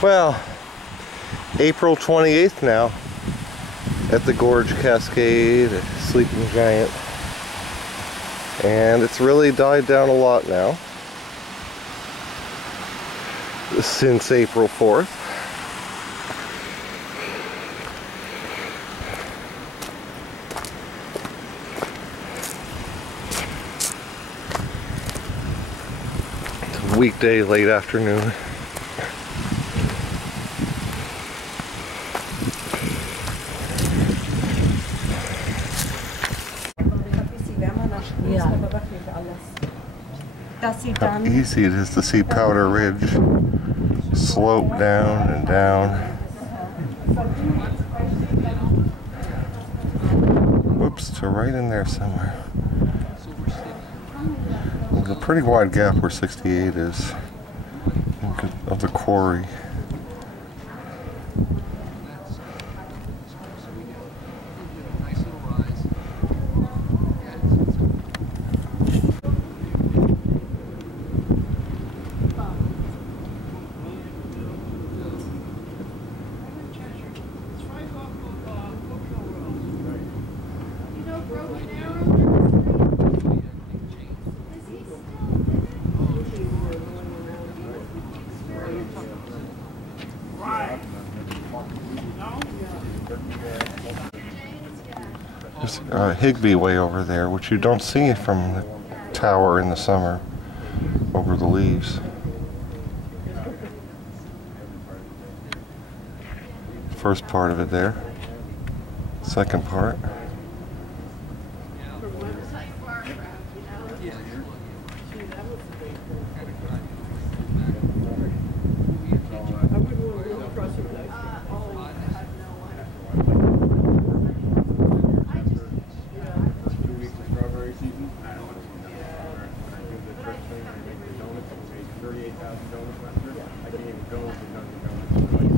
Well, April 28th now at the Gorge Cascade, Sleeping Giant. And it's really died down a lot now since April 4th. It's a weekday late afternoon. How easy it is to see Powder Ridge slope down and down. Whoops, to right in there somewhere. There's a pretty wide gap where 68 is of the quarry. There's Higbee way over there, which you don't see from the tower in the summer over the leaves. First part of it there. Second part. $38,000 last year. I gave gold to Dunkin' Donuts.